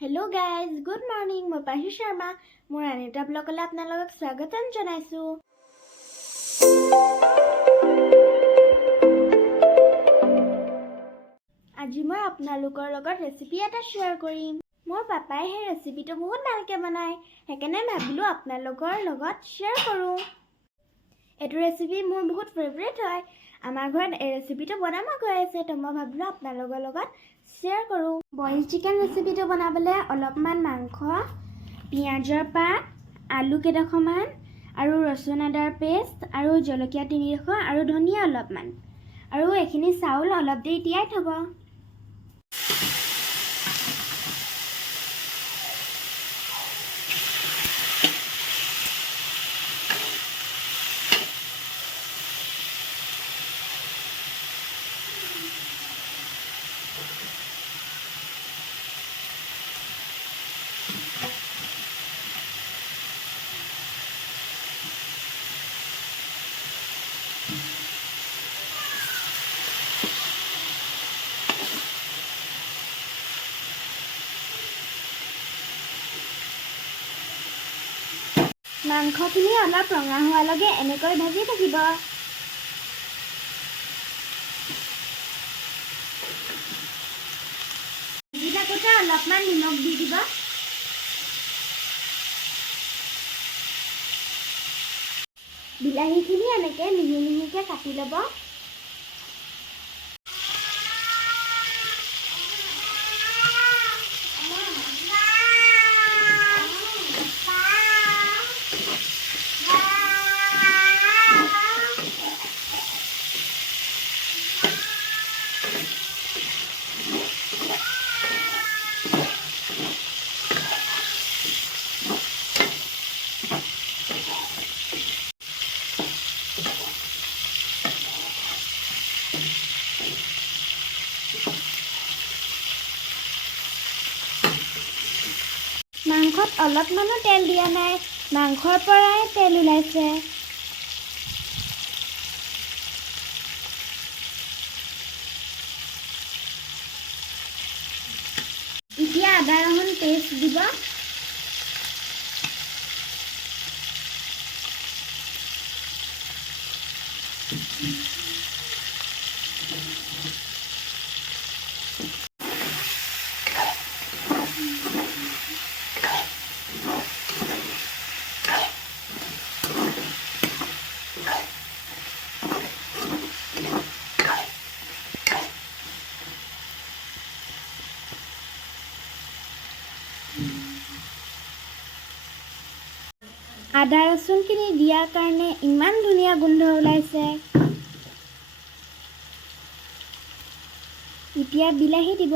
Hello guys, good morning. মই পাহি শৰ্মা মোৰ আনিতা ব্লগলৈ আপোনালোকক স্বাগতম জনাইছো। আজি মই আপোনালোকৰ লগত ৰেচিপি এটা শ্বেয়াৰ কৰিম। মোৰ পাপাই সেই ৰেচিপিটো বহুত ভালকৈ বনায়, সেইকাৰণে ভাবিলোঁ আপোনালোকৰ লগত শ্বেয়াৰ কৰোঁ। এইটো ৰেচিপি মোৰ বহুত ফেভৰেট হয়। আমাৰ ঘৰত এই ৰেচিপিটো বনাব গৈ আছে, তো মই ভাবিলোঁ আপোনালোকৰ লগত শ্বেয়াৰ কৰোঁ। বইল চিকেন ৰেচিপিটো বনাবলৈ অলপমান মাংস, পিঁয়াজৰ পাত, আলু কেইডোখৰমান আৰু ৰচুন আদাৰ পেষ্ট আৰু জলকীয়া 3 আৰু ধনিয়া অলপমান আৰু এইখিনি চাউল অলপ দেৰি তিয়াই থ'ব। মাংসখিনি অলপ ৰঙা হোৱালৈকে এনেকৈ ভাজি থাকিব। ভাজি থাকোঁতে অলপমান নিমখ দি দিব। বিলাহীখিনি এনেকৈ মিহি মিহিকৈ কাটি ল'ব। মাংসত অলপমানো তেল দিয়া নাই, মাংসৰ পৰাই তেল ওলাইছে। এতিয়া আদা ৰহুন পেষ্ট দিব। আদা ৰচুনখিনি দিয়াৰ কাৰণে ইমান ধুনীয়া গোন্ধ ওলাইছে। এতিয়া বিলাহী দিব।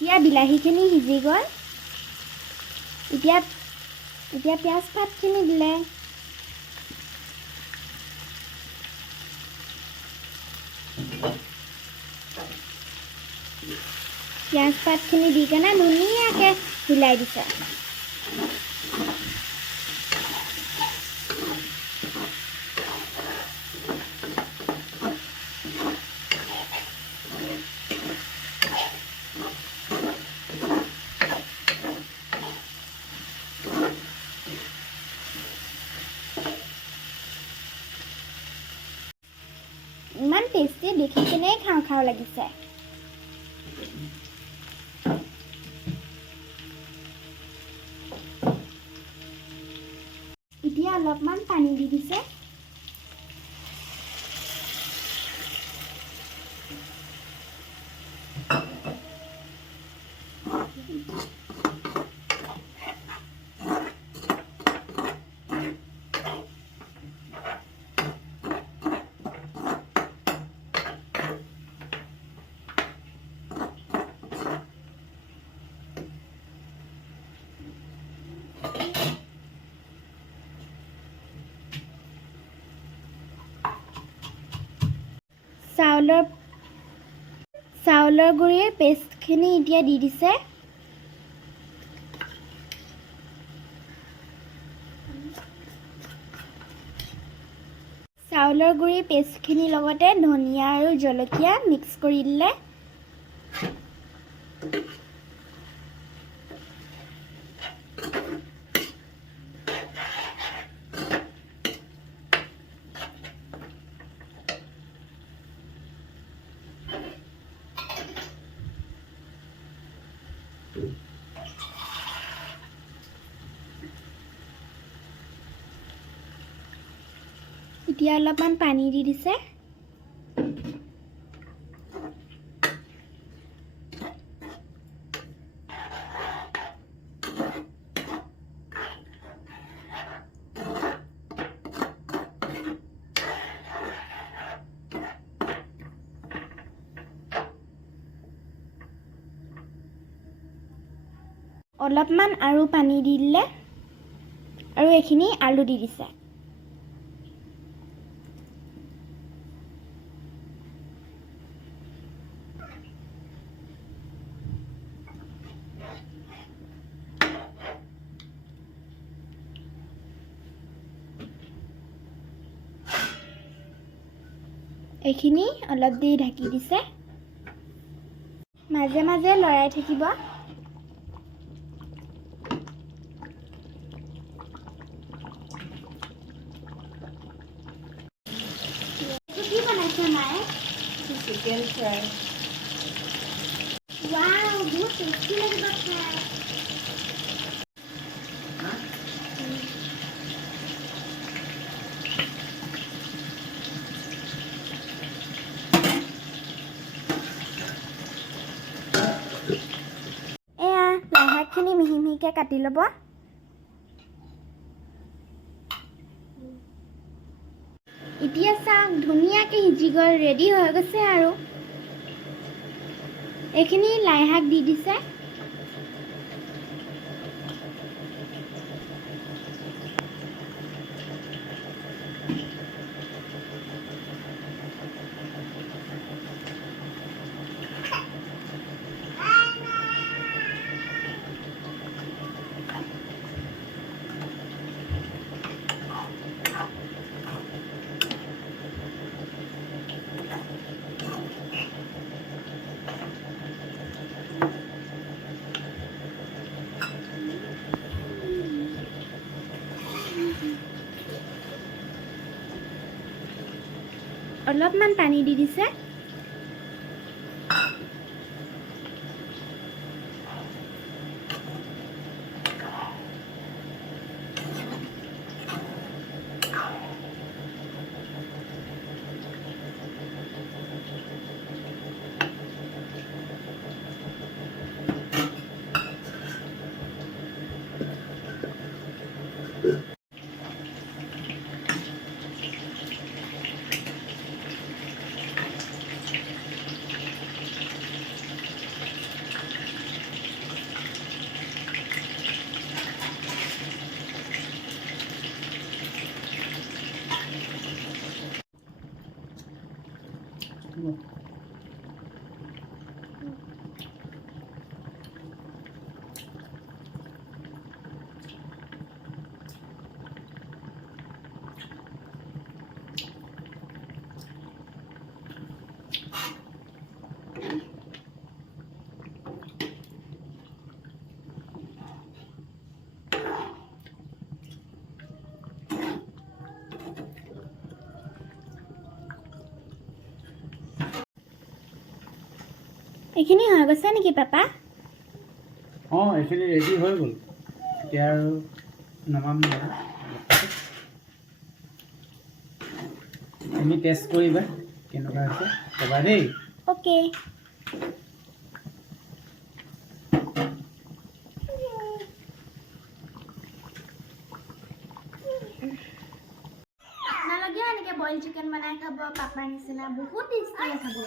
এতিয়া বিলাহীখিনি সিজি গ'ল। এতিয়া পিঁয়াজ পাতখিনি দিলে। পিঁয়াজ পাতখিনি দি কেনে ধুনীয়াকৈ হিলাই দিছে। ইমান টেষ্টি, দেখি কিনে খাওঁ খাওঁ লাগিছে। এতিয়া অলপমান পানী দি দিছে। চাউলৰ গুড়িৰ পেষ্টখিনি এতিয়া দি দিছে। চাউলৰ গুড়িৰ পেষ্টখিনিৰ লগতে ধনিয়া আৰু জলকীয়া মিক্স কৰি দিলে। এতিয়া অলপমান পানী দি দিছে। অলপমান আৰু পানী দি দিলে আৰু এইখিনি আলু দি দিছে। এইখিনি অলপ দেৰি ঢাকি দিছে। মাজে মাজে লৰাই থাকিব। কি বনাইছে মায়ে? Chicken fry. ৱাও, বহুত টেষ্টি লাগিব খাই। এয়া লাই শাকখিনি মিহি মিহিকৈ কাটি ল'ব। এতিয়া চাওক, ধুনীয়াকৈ সিজি গ'ল, ৰেডি হৈ গৈছে আৰু। এইখিনি লাই শাক দি দিছে। অলপমান পানী দি দিছে। এইখিনি হৈ গৈছে নেকি পাপা? এইখিনি ৰেডি হৈ গ'ল। এতিয়া আৰু নমাম আৰু তুমি টেষ্ট কৰিবা কেনেকুৱা হৈছে, ক'বা দেই। অ'কে। আপোনালোকেও এনেকৈ বইল চিকেন বনাই খাব, পাপাৰ নিচিনা বহুত টেষ্টি খাব।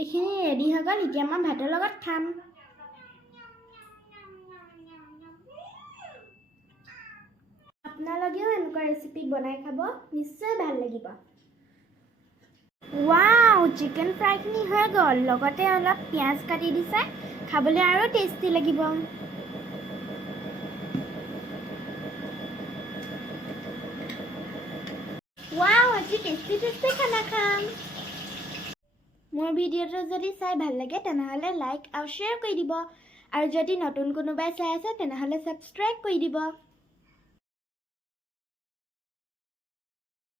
এইখিনি ৰেডি হৈ গ'ল, এতিয়া মই ভাতৰ লগত খাম। আপোনালোকেও এনেকুৱা ৰেচিপি বনাই খাব, নিশ্চয় ভাল লাগিব। ৱাও, চিকেন ফ্ৰাইখিনি হৈ গ'ল, লগতে অলপ পিঁয়াজ কাটি দিছে, খাবলৈ আৰু টেষ্টি লাগিব। ৱাও, আজি টেষ্টি খানা খাম। মোৰ ভিডিঅ'টো যদি চাই ভাল লাগে তেনেহ'লে লাইক আৰু শ্বেয়াৰ কৰি দিব, আৰু যদি নতুন কোনোবাই চাই আছে তেনেহ'লে ছাবস্ক্ৰাইব কৰি দিব।